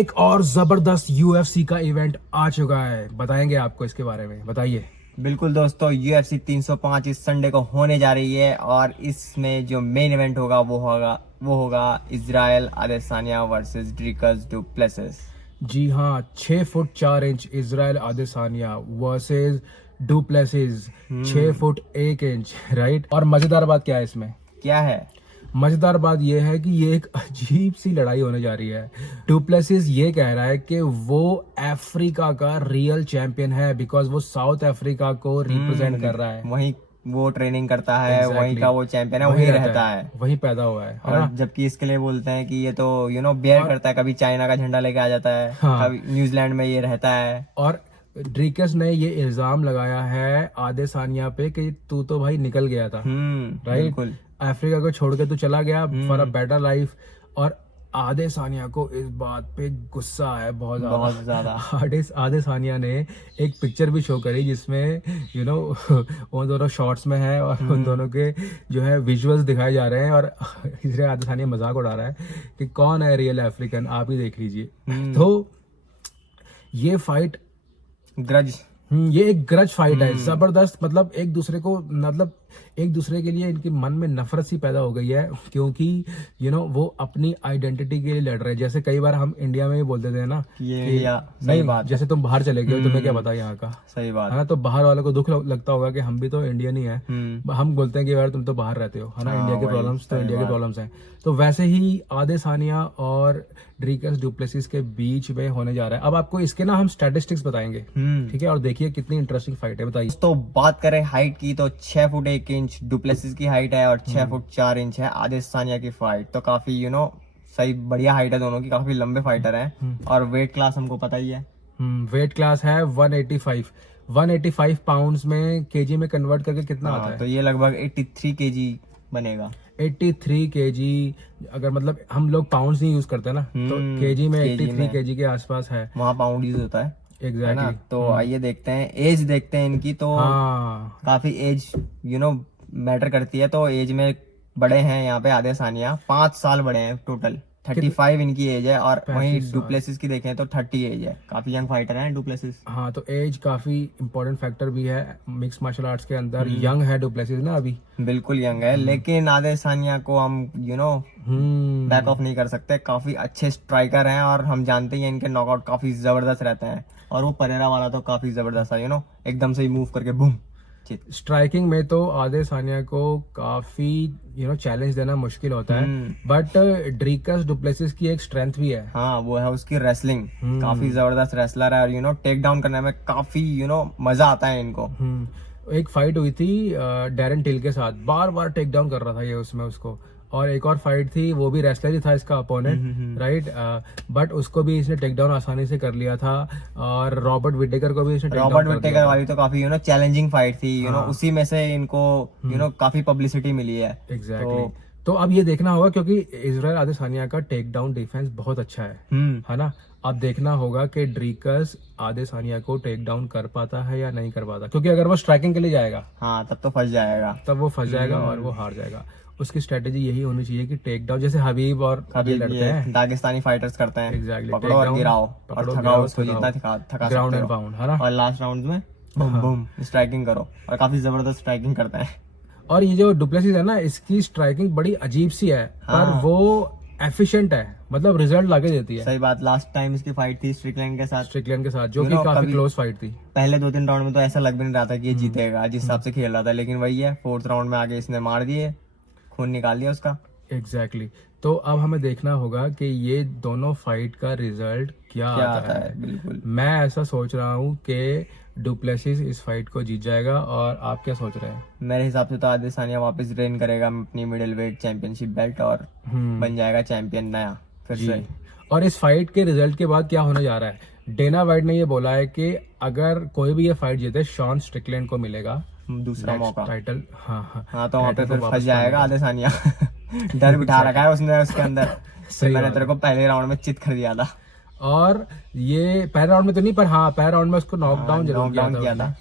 एक और जबरदस्त यूएफसी का इवेंट आ चुका है, बताएंगे आपको इसके बारे में, बताइए। बिल्कुल दोस्तों, UFC 305 इस संडे को होने जा रही है और इसमें जो मेन इवेंट होगा वो होगा Israel Adesanya versus Dricus Du Plessis. जी हाँ, 6 foot 4 inch Israel Adesanya versus Du Plessis 6 foot 1 inch, right. और मजेदार बात क्या है इसमें? क्या है? मजेदार बात यह है कि ये एक अजीब सी लड़ाई होने जा रही है। डुप्लेसिस ये कह रहा है कि वो अफ्रीका का रियल चैंपियन है बिकॉज वो साउथ अफ्रीका को रिप्रेजेंट कर रहा है। वहीं वो ट्रेनिंग करता है, वहीं Exactly. का वो चैंपियन है, वहीं वहीं रहता है। वहीं पैदा हुआ है और ना। जबकि इसके लिए बोलते हैं कि ये तो बेयर और करता है, कभी चाइना का झंडा लेके आ जाता है, हाँ, कभी न्यूजीलैंड में ये रहता है। और ड्रीकस ने ये इल्जाम लगाया है आदेसानिया पे कि तू तो भाई निकल गया था, राइट। बिल्कुल। अफ्रीका को छोड़ के तू चला गया फॉर अ बेटर लाइफ। और आदेसानिया को इस बात पे गुस्सा है बहुत बहुत ज्यादा। आदेसानिया ने एक पिक्चर भी शो करी जिसमें वो दोनों शॉर्ट्स में है और उन दोनों के जो है विजुअल्स दिखाए जा रहे हैं और इसलिए आदेसानिया मजाक उड़ा रहा है कि कौन है रियल अफ्रीकन, आप ही देख लीजिए। तो ये फाइट ग्रज। ये एक ग्रज फाइट है जबरदस्त। मतलब एक दूसरे के लिए इनके मन में नफरत सी पैदा हो गई है क्योंकि वो अपनी आइडेंटिटी के लिए लड़ रहे हैं। जैसे कई बार हम इंडिया में भी बोलते थे ना कि सही बात। जैसे तुम बाहर चले गए हो, तुम्हें क्या पता यहाँ का, सही बात है ना। तो बाहर वाले को दुख लगता होगा कि हम भी तो इंडियन ही है। हम बोलते हैं कि यार तुम तो बाहर रहते हो, है ना, इंडिया के प्रॉब्लम्स तो इंडिया के प्रॉब्लम्स हैं। तो वैसे ही आदेसानिया और ड्रीकस डुप्लेसिस के बीच में होने जा रहा है। अब आपको इसके ना हम स्टैटिस्टिक्स बताएंगे, ठीक है, और देखिए कितनी इंटरेस्टिंग फाइट है, बताइए। तो बात करें हाइट की तो 6 फुट 1 इंच डुप्लेसिस की हाइट है और 6 फुट 4 इंच है आदेसानिया की फाइट। तो काफी सही बढ़िया हाइट है दोनों की, काफी लंबे फाइटर हैं। और वेट क्लास हमको पता ही है। वेट क्लास है 185 पाउंड्स में केजी में कन्वर्ट करके कितना आता है? तो ये लगभग 83 केजी बनेगा। 83 केजी। अगर मतलब हम लोग पाउंड्स नहीं यूज करते ना, तो केजी में 83 केजी के आसपास है। वहाँ पाउंड यूज होता है। एग्जैक्टली। तो आइए देखते हैं, एज देखते हैं इनकी। तो हाँ, काफी एज मैटर करती है। तो एज में बड़े हैं यहाँ पे आदेसानिया, 5 साल बड़े हैं टोटल। 35 इनकी एज है और वहीं डुप्लेसिस की देखें तो 30 एज है। काफी यंग फाइटर हैं डुप्लेसिस। हाँ, तो एज काफी इंपॉर्टेंट फैक्टर भी है मिक्स मार्शल आर्ट्स के अंदर। यंग है डुप्लेसिस ना अभी, बिल्कुल यंग है, लेकिन आदेसानिया को हम बैक ऑफ नहीं कर सकते। काफी अच्छे स्ट्राइकर हैं और हम जानते ही हैं इनके नॉकआउट काफी जबरदस्त रहते हैं। और वो परेरा वाला तो काफी जबरदस्त है, एकदम से ही मूव करके बूम। स्ट्राइकिंग में तो आदेसानिया को काफी चैलेंज देना मुश्किल होता है, बट ड्रीकस डुप्लेसिस की एक स्ट्रेंथ भी है। हाँ, वो है उसकी रेसलिंग। काफी जबरदस्त रेसलर है और टेक डाउन करने में काफी मजा आता है इनको। एक फाइट हुई थी डैरन टिल के साथ, बार बार टेक डाउन कर रहा था ये उसमें उसको। और एक और फाइट थी, वो भी रेसलर ही था इसका अपोनेंट, राइट, बट उसको भी इसने टेक डाउन आसानी से कर लिया था। और रॉबर्ट विटेकर को भी इसने रॉबर्ट विटेकर वाली तो काफी चैलेंजिंग फाइट थी। उसी में से इनको काफी पब्लिसिटी मिली है। एग्जैक्टली। तो अब ये देखना होगा क्योंकि इजराइल आदेसानिया का टेक डाउन डिफेंस बहुत अच्छा है ना। अब देखना होगा कि ड्रीकस आदेसानिया को टेक डाउन कर पाता है या नहीं कर पाता, क्योंकि अगर वो स्ट्राइकिंग के लिए जाएगा तब तो फंस जाएगा। और वो हार जाएगा। उसकी स्ट्रेटेजी यही होनी चाहिए कि टेक डाउन, जैसे हबीब और लड़ते हैं, दागिस्तानी फाइटर्स करते हैं। एग्जैक्टली, पकड़ो और गिराओ और थकाओ उसको, जितना थका ग्राउंड सकते एंड हो। पाउंड, है ना। और लास्ट राउंड में बूम बूम स्ट्राइकिंग करो, और काफी जबरदस्त स्ट्राइकिंग करते हैं। और ये जो डुप्लेसिस है ना, इसकी स्ट्राइकिंग बड़ी अजीब सी है, पर वो एफिशिएंट है, मतलब रिजल्ट लाके देती है। सही बात। लास्ट टाइम इसकी फाइट थी स्ट्रिकलैंड के साथ, जो कि काफी क्लोज फाइट थी। पहले 2-3 राउंड में तो ऐसा लग भी नहीं रहा था कि ये जीतेगा, जिस हिसाब से खेल रहा था। लेकिन वही है, 4th राउंड में आगे इसने मार दिए, खून निकाल दिया उसका। एग्जैक्टली। तो अब हमें देखना होगा कि ये दोनों फाइट का रिजल्ट क्या आता है। बिल्कुल। मैं ऐसा सोच रहा हूँ कि डुप्लेसिस इस फाइट को जीत जाएगा, और आप क्या सोच रहे हैं? मेरे हिसाब से तो आदेसानिया वापस रेन करेगा अपनी मिडिल वेट चैंपियनशिप बेल्ट और बन जाएगा चैंपियन नया फिर से। और इस फाइट के रिजल्ट के बाद क्या होने जा रहा है, डेना वाइट ने ये बोला है कि अगर कोई भी ये फाइट जीते, शॉन स्ट्रिकलैंड को मिलेगा दूसरा मौका, टाइटल। हाँ, तो वहाँ पे फिर फंस जाएगा आदेसानिया। डर बिठा रखा है उसने उसके अंदर। मैंने तेरे को पहले राउंड में चित कर दिया था। और ये पहले राउंड में तो नहीं, पर हाँ पहले राउंड में उसको नॉकडाउन जरूर किया था।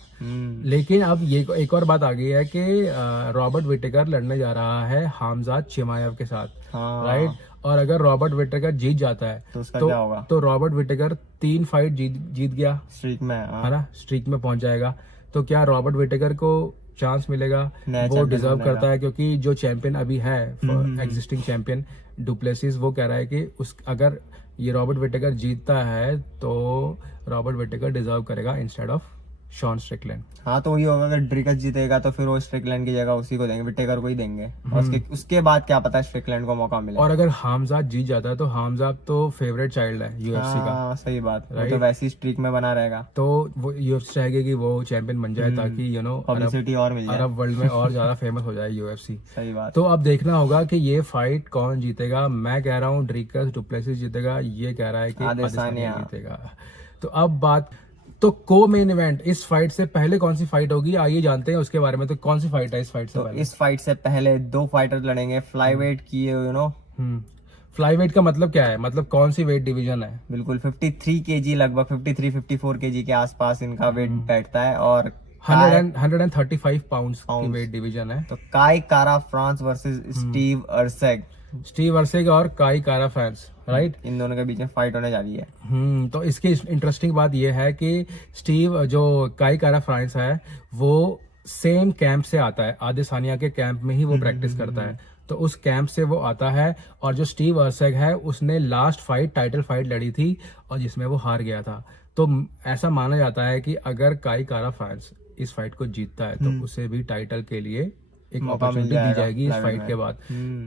लेकिन अब ये एक और बात आ गई है कि रॉबर्ट विटेकर लड़ने जा रहा है हमजाद चिमाएव के साथ, राइट। और अगर रॉबर्ट विटेकर जीत जाता है तो उसका क्या होगा? तो रॉबर्ट विटेकर 3 फाइट जीत गया, स्ट्रीक में, हाँ। है ना, स्ट्रीक में पहुंच जाएगा। तो क्या रॉबर्ट विटेकर को चांस मिलेगा? नया वो champion डिजर्व बनेगा। करता है, क्योंकि जो चैंपियन अभी है, एग्जिस्टिंग चैंपियन डुप्लेसिस, वो कह रहा है कि उस अगर ये रॉबर्ट विटेकर जीतता है तो रॉबर्ट विटेकर डिजर्व करेगा इंस्टेड ऑफ शॉन स्ट्रिकलैंड। हाँ, तो वही होगा, अगर ड्रिकस जीतेगा तो फिर वो स्ट्रिकलैंड की जगह उसी को देंगे, विटेकर को ही देंगे। और उसके बाद क्या पता स्ट्रिकलैंड को मौका मिले। और अगर हामजाद जीत जाता है तो हामजाद तो फेवरेट चाइल्ड है यूएफसी का। हाँ, सही बात, वो तो वैसी स्ट्रीक में बना रहेगा। तो वो यूएफसी चाहेगी कि वो चैंपियन बन जाए, ताकि पब्लिसिटी और मिल जाए, अरब वर्ल्ड में और ज्यादा फेमस हो जाए यूएफसी। सही बात। तो अब देखना होगा कि ये फाइट कौन जीतेगा। मैं कह रहा हूँ ड्रिकस डुप्लेसिस जीतेगा, ये कह रहा है कि आदेसानिया जीतेगा। तो अब बात, तो को मेन इवेंट इस फाइट से पहले कौन सी फाइट होगी, आइए जानते हैं उसके बारे में। तो कौन सी फाइट है इस फाइट से तो पहले? इस फाइट से पहले 2 फाइटर लड़ेंगे फ्लाईवेट की, फ्लाईवेट का मतलब क्या है? मतलब कौन सी वेट डिवीजन है? बिल्कुल 53 केजी, लगभग 53-54 केजी के आसपास इनका वेट बैठता है। और 135 पाउंड्स की वेट डिवीजन है। तो काई कारा फ्रांस वर्सेस स्टीव अर्सेग, स्टीव अर्सेग और काई कारा फ्रांस, राइट? इन दोनों के बीच में फाइट होने जा रही है। तो इसकी इंटरेस्टिंग बात यह है कि स्टीव जो काई कारा फ्रांस है वो सेम कैंप से आता है, आदेसानिया के कैंप में ही वो प्रैक्टिस करता है। तो उस कैंप से वो आता है, और जो स्टीव अर्सेग है उसने लास्ट फाइट टाइटल फाइट लड़ी थी और जिसमें वो हार गया था। तो ऐसा माना जाता है कि अगर काई कारा फ्रांस इस फाइट को जीतता है तो उसे भी टाइटल के लिए एक अपॉर्चुनिटी दी जाएगी इस फाइट के बाद।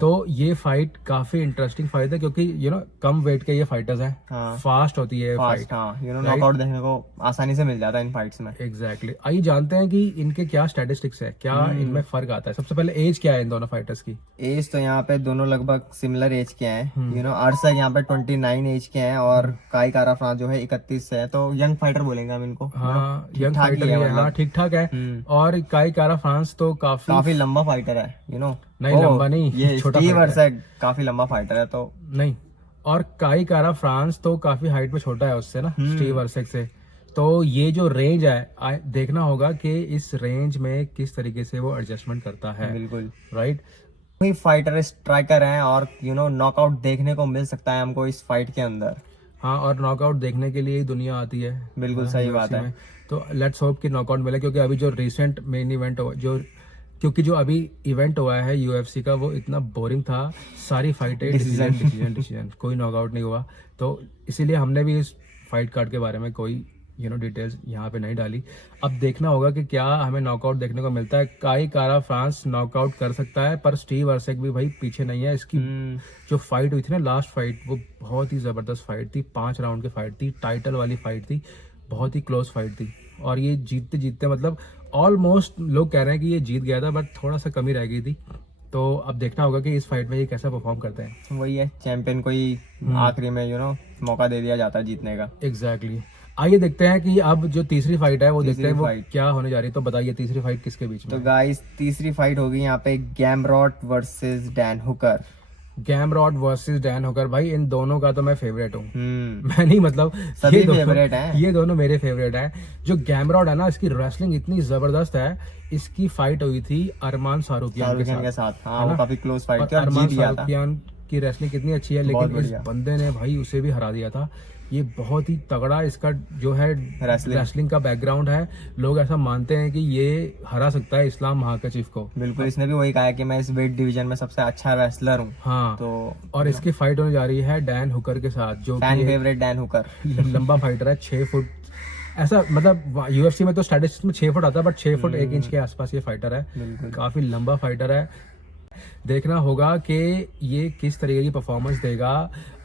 तो ये फाइट काफी इंटरेस्टिंग फाइट है, क्योंकि कम वेट के ये फाइटर्स हैं, फास्ट होती है फाइट, नॉकआउट देखने को आसानी से मिल जाता है इन फाइट्स में। एग्जैक्टली। आइए जानते हैं कि इनके क्या स्टैटिस्टिक्स है, क्या इनमें फर्क आता है। सबसे पहले एज क्या है इन दोनों फाइटर्स की? एज तो यहाँ पे दोनों लगभग सिमिलर एज के हैं। अर्सेग यहाँ पे 29 एज के हैं और काई कारा फ्रांस जो है 31 से है। तो यंग फाइटर बोलेंगे हम इनको। हाँ, यंग फाइटर है, हाँ, ठीक ठाक है। और काई कारा फ्रांस तो काफी लंबा फाइटर है, नहीं, लंबा नहीं, ये छोटा स्टीव अर्सेग काफी लंबा फाइटर है। तो नहीं, और काई कारा फ्रांस तो काफी हाइट में छोटा है उससे ना, स्टीव अर्सेग से। तो ये जो रेंज है, देखना होगा कि इस रेंज में किस तरीके से वो एडजस्टमेंट करता है। बिल्कुल, राइट। वही फाइटर स्ट्राइकर हैं और नॉकआउट देखने को मिल सकता है हमको इस फाइट के अंदर। हाँ, और नॉकआउट देखने के लिए ही दुनिया आती है। बिल्कुल सही बात है। तो लेट्स होप कि नॉकआउट मिले, क्योंकि अभी जो रिसेंट मेन इवेंट क्योंकि जो अभी इवेंट हुआ है यूएफसी का वो इतना बोरिंग था, सारी फाइटें डिसीजन, कोई नॉकआउट नहीं हुआ। तो इसीलिए हमने भी इस फाइट कार्ड के बारे में कोई डिटेल्स यहाँ पे नहीं डाली। अब देखना होगा कि क्या हमें नॉकआउट देखने को मिलता है। काई कारा फ्रांस नॉकआउट कर सकता है, पर स्टीव अर्सेग भी भाई पीछे नहीं है। इसकी जो फाइट हुई थी ना, लास्ट फाइट, वो बहुत ही जबरदस्त फाइट थी, 5 राउंड की फाइट थी, टाइटल वाली फाइट थी, बहुत ही क्लोज फाइट थी। और ये जीतते जीतते मतलब ऑलमोस्ट लोग कह रहे हैं कि ये जीत गया था, बट थोड़ा सा कमी रह गई थी। तो अब देखना होगा कि इस फाइट में ये कैसा परफॉर्म करते हैं। वही है, चैंपियन को ही आखिरी में मौका दे दिया जाता है जीतने का। एग्जैक्टली। आइए देखते हैं कि अब जो तीसरी फाइट है वो देखते हैं वो क्या होने जा रही है। तो बताइए तीसरी फाइट किसके बीच में? तो गाइस, तीसरी फाइट होगी यहाँ पे Gamrot versus Dan Hooker. Gamrot versus Dan Hooker, भाई इन दोनों का तो मैं फेवरेट हूँ। मैं नहीं, मतलब सभी फेवरेट हैं। ये दोनों मेरे फेवरेट हैं। जो गैमरॉट है ना, इसकी रेसलिंग इतनी जबरदस्त है। इसकी फाइट हुई थी अरमान शाहरुखियान के साथ। हाँ, वो काफी क्लोज फाइट थी और अरमान जीत गया था। शाहरुखियान की रेसलिंग कितनी अच्छी है, लेकिन इस बंदे ने भाई उसे भी हरा दिया था। ये बहुत ही तगड़ा इसका जो है रेसलिंग का बैकग्राउंड है। लोग ऐसा मानते हैं कि ये हरा सकता है इस्लाम महाकचिफ को। बिल्कुल, इसने भी वही कहा है कि मैं इस वेट डिवीजन में सबसे अच्छा रेसलर हूँ। हाँ, तो और इसकी फाइट होने जा रही है डैन हुकर के साथ, जो फैन फेवरेट डैन हुकर। लंबा फाइटर है, 6 फुट। ऐसा मतलब यूएफसी में तो स्टैटिस्टिक्स में 6 फुट आता है, बट 6 फुट 1 इंच के आसपास ये फाइटर है। काफी लंबा फाइटर है। देखना होगा कि ये किस तरीके की परफॉर्मेंस देगा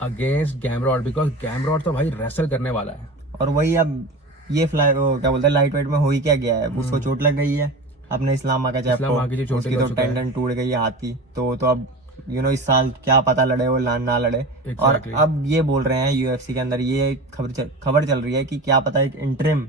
अगेंस्ट गैमरॉट, बिकॉज गैमरॉट तो भाई रेसल करने वाला है। और वही, अब ये क्या बोलते हैं, लाइट वेट में हो ही क्या गया है, उसको चोट लग गई है अपने इस्लाम महाकचिफ को। उसकी तो टेंडन टूट गई है हाथ की। तो अब इस साल क्या पता लड़े वो ना लड़े। और अब ये बोल रहे हैं यूएफसी के अंदर, ये खबर चल रही है कि क्या पता एक इंटरिम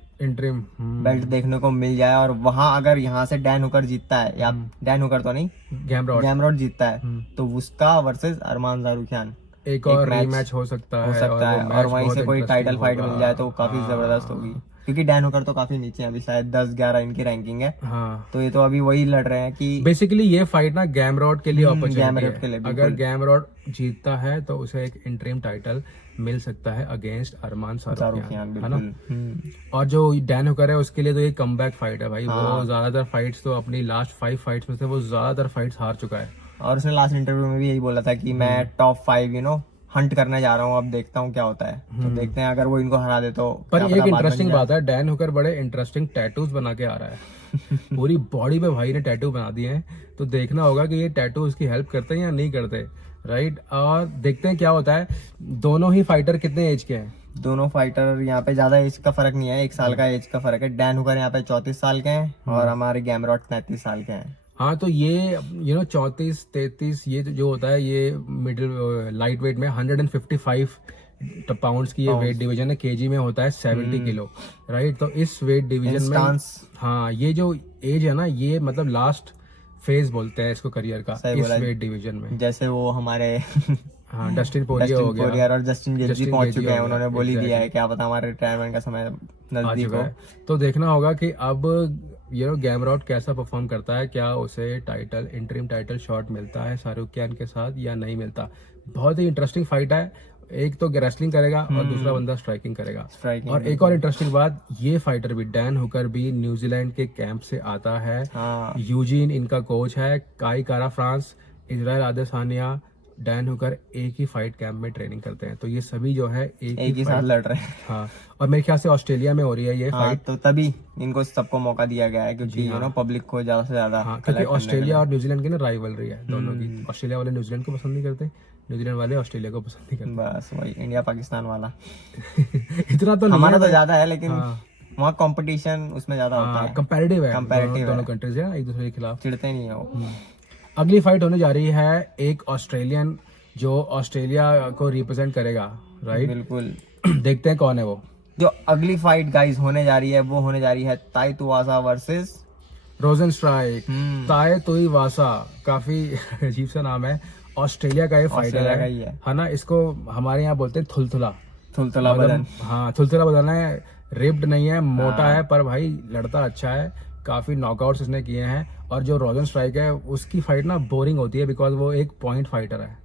बेल्ट देखने को मिल जाए। और वहां अगर यहाँ से डैन हुकर जीतता है, या डैन हुकर तो नहीं, गैमरॉट जीतता है, तो उसका वर्सेस अरमान शाहरुखियान एक और रीमैच हो सकता है। और वहीं से कोई टाइटल फाइट मिल जाए तो काफी जबरदस्त होगी। क्योंकि डैन हुकर तो काफी नीचे है, अभी शायद 10-11 इनकी रैंकिंग है, हाँ तो ये तो अभी वही लड़ रहे हैं कि बेसिकली ये फाइट ना गैमरॉड के लिए अपॉर्चुनिटी गैमरॉड के लिए, है। अगर गैमरॉड जीतता है तो उसे एक इंटरिम टाइटल मिल सकता है अगेंस्ट अरमान सारूखियान, है ना। और जो डैन हुकर है उसके लिए तो ये कमबैक फाइट है भाई। वो ज्यादातर फाइट्स तो अपनी लास्ट 5 फाइट्स में से वो ज्यादातर फाइट्स हार चुका है। और उसने लास्ट इंटरव्यू में भी यही बोला था कि मैं टॉप 5 हंट करने जा रहा हूँ, अब देखता हूँ क्या होता है। तो देखते हैं अगर वो इनको हरा दे तो। पर एक इंटरेस्टिंग बात है, डैन हुकर बड़े इंटरेस्टिंग टैटूज बना के आ रहा है। पूरी बॉडी पे भाई ने टैटू बना दिए हैं, तो देखना होगा कि ये टैटू उसकी हेल्प करते हैं या नहीं करते, राइट। और देखते हैं क्या होता है। दोनों ही फाइटर कितने एज के हैं? दोनों फाइटर यहाँ पे ज्यादा एज का फर्क नहीं है, 1 साल का एज का फर्क है। डैन हुकर यहाँ पे 34 साल के हैं और हमारे गैमरॉड 33 साल के हैं। हाँ तो ये 34-33 ये जो होता है ये मिडिल लाइट वेट में 155 पाउंड्स की ये वेट डिवीजन है। केजी में होता है 70 किलो, राइट। तो इस वेट डिवीजन में हाँ ये जो एज है ना, ये मतलब लास्ट फेज बोलते हैं इसको करियर का, इस वेट डिवीजन में। जैसे वो हमारे हाँ डस्टिन पोरियर हो गया और जस्टिन गेजी पहुंच चुके हैं, उन्होंने बोल ही दिया है क्या पता हमारे रिटायरमेंट का समय नजदीक हो। तो देखना होगा कि अब गैमरॉड कैसा परफॉर्म करता है, क्या उसे टाइटल इंटरिम टाइटल शॉट मिलता है सारूखियान के साथ या नहीं मिलता। बहुत ही इंटरेस्टिंग फाइट है। एक तो रेसलिंग करेगा और दूसरा बंदा स्ट्राइकिंग करेगा। और एक और इंटरेस्टिंग बात, ये फाइटर भी डैन हुकर भी न्यूजीलैंड के कैंप से आता है। यूजीन इनका कोच है, काई कारा फ्रांस, इजराइल आदेसानिया, डैन हुकर एक ही फाइट कैंप में ट्रेनिंग करते हैं। तो ये सभी जो है एक ही साथ लड़ रहे हैं। हाँ, और मेरे ख्याल से ऑस्ट्रेलिया में हो रही है ये फाइट। तो तभी इनको सबको मौका दिया गया है, क्योंकि पब्लिक को ज्यादा से ज्यादा। क्योंकि ऑस्ट्रेलिया और न्यूजीलैंड की ना राइवलरी है दोनों की। ऑस्ट्रेलिया वाले न्यूजीलैंड को पसंद नहीं करते, न्यूजीलैंड वाले ऑस्ट्रेलिया को पसंद नहीं करते। बस वही इंडिया पाकिस्तान वाला। इतना तो हमारा तो ज्यादा है, लेकिन वहाँ कंपटीशन उसमें ज्यादा होता है, कंपैरेटिव है। दोनों कंट्रीज है एक दूसरे के खिलाफ, चिढ़ते नहीं है वो। अगली फाइट होने जा रही है एक ऑस्ट्रेलियन जो ऑस्ट्रेलिया को रिप्रेजेंट करेगा, राइट। बिल्कुल। देखते हैं कौन है वो। जो अगली फाइट गाइस होने जा रही है वो होने जा रही है ताई तुवासा वर्सेस रोजनस्ट्राइक। ताई तुइवासा, काफी अजीब सा नाम है। ऑस्ट्रेलिया का ये फाइटर है ना। इसको हमारे यहाँ बोलते हैं थुलथुला बदन। हाँ थुलथुला बदन है, रिप्ड नहीं है, मोटा है, पर भाई लड़ता अच्छा है। काफी नॉकआउट्स इसने किए हैं। और जो रोजनस्ट्राइक है उसकी फाइट ना बोरिंग होती है, बिकॉज वो एक पॉइंट फाइटर है,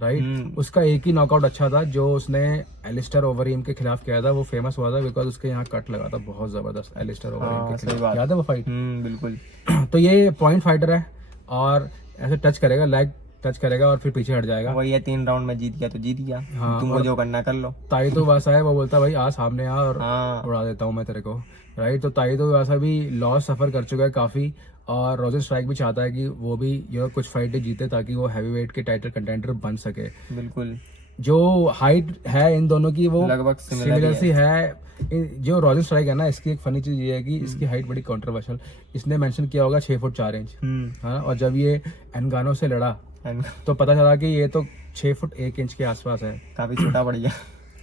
राइट। उसका एक ही नॉकआउट अच्छा था जो उसने एलिस्टर ओवरईम के खिलाफ किया था, वो फेमस हुआ था बिकॉज उसके यहाँ कट लगा था बहुत जबरदस्त एलिस्टर ओवरईम के खिलाफ। याद है वो फाइट? बिल्कुल। तो ये पॉइंट फाइटर है और ऐसे टच करेगा, लेग टच करेगा और फिर पीछे हट जाएगा। वही है, 3 राउंड में जीत गया तो जीत गया। तुमको जो करना कर लो। ताई तुवासा है, वो बोलता है भाई आ सामने आ और उड़ा देता हूँ मैं तेरे को, राइट। तो ताई तुवासा भी लॉस सफर कर चुका है काफी। और रोजनस्ट्राइक भी चाहता है कि वो भी कुछ फाइटें जीते ताकि वो हैवीवेट के टाइटल कंटेंडर बन सके। बिल्कुल। जो हाइट है इन दोनों की वो लगभग सिमिलर सी है। जो रोजनस्ट्राइक है ना, इसकी एक फनी चीज ये है कि इसकी हाइट बड़ी कंट्रोवर्शियल। इसने मेंशन किया होगा 6 फुट 4 इंच, हाँ। और जब ये एनगानो से लड़ा तो पता चला कि ये तो 6 फुट 1 इंच के आसपास है, काफी छोटा पड़ गया।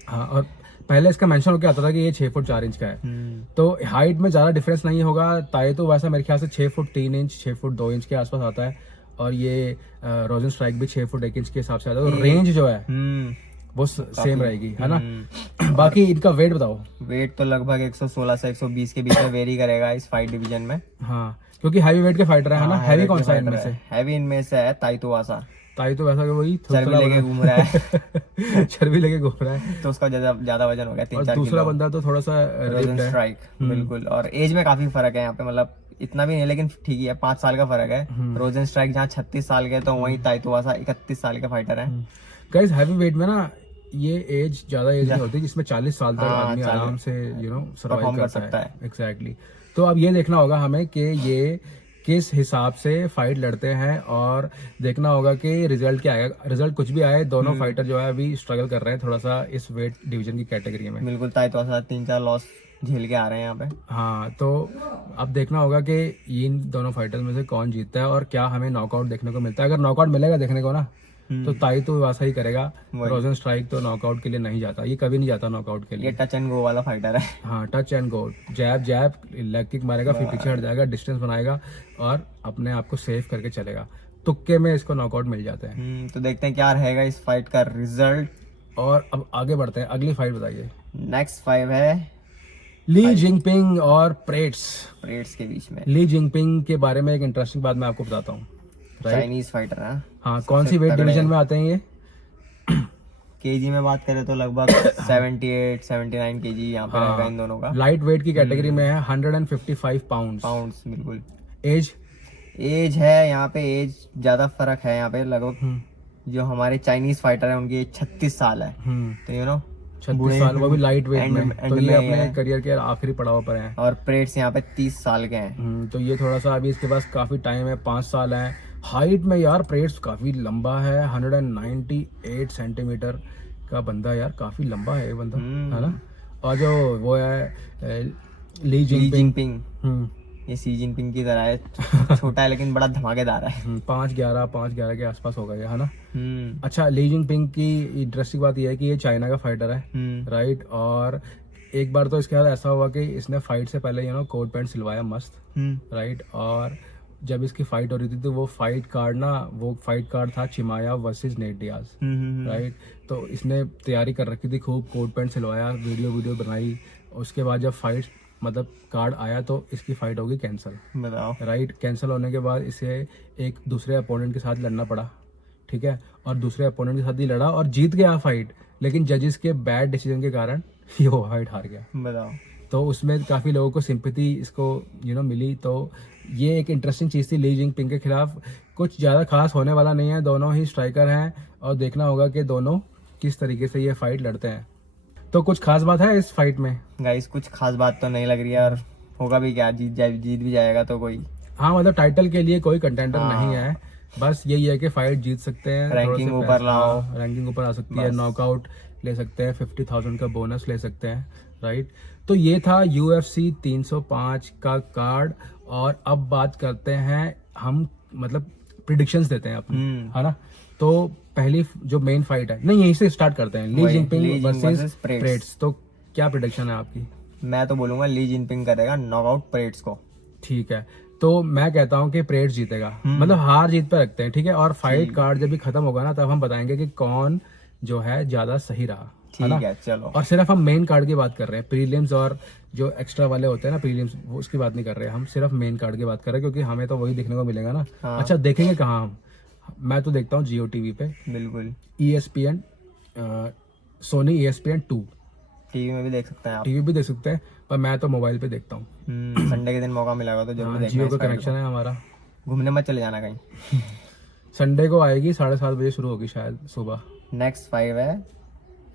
हाँ, और पहले इसका मेंशन होकर आता था कि ये 6 फुट 4 इंच का है। तो हाइट में ज्यादा डिफरेंस नहीं होगा। ताई तो वैसा मेरे ख्याल से 6 फुट 3 इंच 6 फुट 2 इंच के आसपास आता है। और ये रोजनस्ट्राइक भी 6 फुट 1 इंच के हिसाब से आता है। तो रेंज जो है वो सेम रहेगी, है ना। बाकी इनका वेट बताओ। वेट तो लगभग 116 से 120 के बीच में वेरी करेगा इस फाइट डिवीजन में। हाँ, क्योंकि हैवी वेट के फाइटर है ना। हैवी कौन सा इनमें से? हैवी इनमें से है ताई तुवासा। ताई तो वैसा वही चर्बी लेके घूम रहा है। चर्बी लेके घूम रहा है, तो उसका ज्यादा वजन हो गया 3-4 किलो। दूसरा बंदा तो थोड़ा सा रोजनस्ट्राइक। बिल्कुल। और एज में काफी फर्क है यहाँ पे, मतलब इतना भी नहीं लेकिन ठीक ही है, 5 साल का फर्क है। रोजनस्ट्राइक जहाँ 36 साल के, तो वहीं ताई तुवासा 31 साल के फाइटर है। गाइस हैवी वेट में ना ये एज ज्यादा एज नहीं होती, जिसमें 40 साल तक आदमी आराम से सर्वाइव कर सकता है। एग्जैक्टली। तो अब ये देखना होगा हमें कि ये किस हिसाब से फाइट लड़ते हैं, और देखना होगा कि रिजल्ट क्या आएगा। रिजल्ट कुछ भी आए, दोनों फाइटर जो है अभी स्ट्रगल कर रहे हैं थोड़ा सा इस वेट डिवीजन की कैटेगरी में। बिल्कुल। ताई तुवासा 3-4 लॉस झेल के आ रहे हैं यहाँ पे। हाँ, तो अब देखना होगा कि इन दोनों फाइटर्स में से कौन जीतता है और क्या हमें नॉकआउट देखने को मिलता है। अगर नॉकआउट मिलेगा देखने को ना, तो ताई तो वैसा ही करेगा। रोजनस्ट्राइक तो नॉकआउट के लिए नहीं जाता, ये कभी नहीं जाता नॉकआउट के लिए। ये टच एंड गो वाला फाइटर है। हाँ, touch and go, jab leg kick मारेगा, फिर पीछे हट जाएगा, डिस्टेंस बनाएगा और अपने आप को सेव करके चलेगा। तुक्के में इसको नॉकआउट मिल जाते हैं। तो देखते हैं क्या रहेगा इस फाइट का रिजल्ट। और अब आगे बढ़ते हैं, अगली फाइट बताइए। नेक्स्ट फाइट है ली जिंगपिंग और प्रेट्स के बीच में। ली जिंगपिंग के बारे में एक इंटरेस्टिंग बात मैं आपको बताता हूँ। चाइनीज फाइटर है। हाँ, कौन सी वेट डिवीजन में आते हैं ये? केजी में बात करें तो लगभग 78-79 केजी यहाँ पे रहेगा इन दोनों का। लाइट वेट की कैटेगरी में है 155 पाउंड्स। बिल्कुल। एज है यहाँ पे, एज ज्यादा फर्क है यहाँ पे लगभग। जो हमारे चाइनीज फाइटर है उनकी एज 36 साल है। तो 36 साल, वो भी लाइट वेट में। एंड तो ये में अपने करियर के आखिरी पड़ाव पर हैं। और प्रेट्स यहाँ पे 30 साल के हैं। तो ये थोड़ा सा अभी इसके पास काफी टाइम है, 5 साल है। हाइट में यार प्रेट्स काफी लंबा है, 198 सेंटीमीटर का बंदा यार, काफी लंबा है ये बंदा, है ना। और जो वो है ली जिनपिंग, ये सी जिनपिंग की तरह है, छोटा है लेकिन बड़ा धमाकेदार है। 5'11" के आसपास होगा ये, है ना। अच्छा, ली जिनपिंग की इंटरेस्टिंग बात यह है कि ये चाइना का फाइटर है, राइट। और एक बार तो इसके साथ ऐसा हुआ कि इसने फाइट से पहले कोट पैंट सिलवाया मस्त, राइट। और जब इसकी फाइट हो रही थी तो वो फाइट कार्ड था चिमाया वर्सेस नेट डियाज, राइट। तो इसने तैयारी कर रखी थी खूब, कोट पैंट सिलवाया, वीडियो बनाई। उसके बाद जब फाइट मतलब कार्ड आया तो इसकी फाइट होगी कैंसिल, बताओ, राइट। कैंसिल होने के बाद इसे एक दूसरे अपोनेंट के साथ लड़ना पड़ा, ठीक है। और दूसरे अपोनेंट के साथ ही लड़ा और जीत गया फाइट, लेकिन जजेस के बैड डिसीजन के कारण ये वो फाइट हार गया, बताओ। तो उसमें काफ़ी लोगों को सिंपैथी इसको मिली। तो ये एक इंटरेस्टिंग चीज़ थी ली जिनपिंग के खिलाफ। कुछ ज़्यादा खास होने वाला नहीं है, दोनों ही स्ट्राइकर हैं और देखना होगा कि दोनों किस तरीके से ये फाइट लड़ते हैं। तो कुछ खास बात है इस फाइट में? गाइस कुछ खास बात तो नहीं लग रही है, और होगा भी क्या, जीत भी जाएगा तो कोई। हाँ, मतलब टाइटल के लिए कोई कंटेंडर नहीं है, बस यही है कि फाइट जीत सकते हैं, रैंकिंग ऊपर लाओ, रैंकिंग ऊपर आ सकती है, नॉकआउट ले सकते हैं, 50,000 का बोनस ले सकते हैं, राइट। तो ये था UFC 305 का कार्ड। और अब बात करते हैं हम, मतलब प्रिडिक्शंस देते हैं अपनी, है ना। तो पहली जो मेन फाइट है, नहीं, यहीं से स्टार्ट करते हैं, ली जिनपिंग वर्सेस प्रेट्स। तो क्या प्रिडिक्शन है आपकी? मैं तो बोलूंगा ली जिनपिंग करेगा नॉकआउट प्रेट्स को। ठीक है, तो मैं कहता हूँ कि प्रेट्स जीतेगा, मतलब हार जीत पे रखते हैं, ठीक है। और फाइट कार्ड जब भी खत्म होगा ना, तब हम बताएंगे कि कौन जो है ज्यादा सही रहा, है ना। चलो। और सिर्फ हम मेन कार्ड की बात कर रहे हैं, प्रीलिम्स और जो एक्स्ट्रा वाले होते हैं ना प्रीलिम्स, वो उसकी बात नहीं कर रहे हैं, हम सिर्फ मेन कार्ड की बात कर रहे हैं, क्योंकि हमें तो वही देखने को मिलेगा ना। अच्छा, देखेंगे कहाँ हम? मैं तो देखता हूँ जियो टीवी पे, बिल्कुल। ESPN, सोनी ESPN 2, टीवी में भी देख सकते हैं आप, टीवी भी देख सकते हैं, पर मैं तो मोबाइल पे देखता हूँ। संडे के दिन मौका मिलेगा तो जरूर देखना। जियो का कनेक्शन है हमारा। घूमने मत चले जाना कहीं। संडे को आएगी, 7:30 बजे शुरू होगी शायद सुबह। नेक्स्ट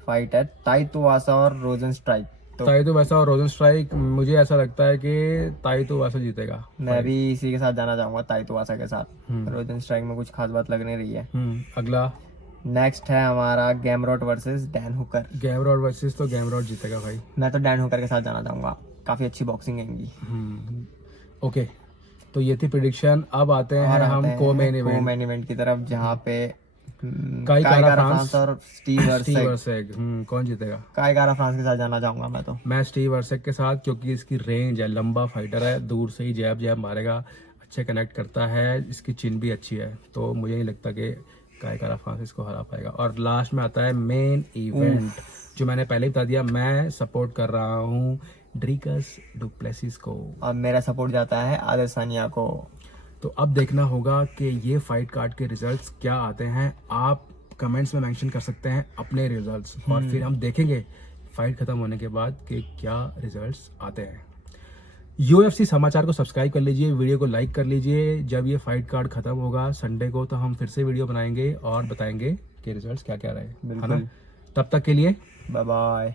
फाइट है ताई तुवासा और रोजन स्ट्राइक। तो ताई तुवासा और रोजन स्ट्राइक, मुझे ऐसा लगता है कि ताई तुवासा जीतेगा। मैं भी इसी के साथ जाना चाहूंगा, ताई तुवासा के साथ। रोजन स्ट्राइक में कुछ खास बात लग नहीं रही है। अगला नेक्स्ट है हमारा Gamrot versus Dan Hooker. Gamrot versus, तो गैमरॉट जीतेगा भाई। मैं तो डैन हुकर के साथ जाना चाहूंगा, काफी अच्छी बॉक्सिंग है इनकी। ओके, तो ये थी प्रिडिक्शन। अब आते हैं हम को मेन इवेंट की तरफ, जहाँ पे काई कारा फ्रांस और स्टीव वर्सेग। कौन जीतेगा? काई कारा फ्रांस के साथ जाना चाहूंगा मैं तो। मैं स्टीव वर्सेग के साथ, क्योंकि इसकी रेंज है, लंबा फाइटर है, दूर से ही जैब मारेगा, अच्छे कनेक्ट करता है, इसकी चिन भी अच्छी है, तो मुझे नहीं लगता कि काई कारा फ्रांस इसको हरा पाएगा। और लास्ट में आता है मेन इवेंट, जो मैंने पहले बता दिया, मैं सपोर्ट कर रहा हूँ ड्रीकस डुप्लेसिस को, और मेरा सपोर्ट जाता है आदेसानिया को। तो अब देखना होगा कि ये फाइट कार्ड के रिजल्ट्स क्या आते हैं। आप कमेंट्स में मेंशन कर सकते हैं अपने रिजल्ट्स, और फिर हम देखेंगे फाइट खत्म होने के बाद कि क्या रिजल्ट्स आते हैं। UFC समाचार को सब्सक्राइब कर लीजिए, वीडियो को लाइक कर लीजिए। जब ये फाइट कार्ड खत्म होगा संडे को, तो हम फिर से वीडियो बनाएंगे और बताएंगे कि रिजल्ट्स क्या क्या रहे, है ना। तब तक के लिए बाय बाय।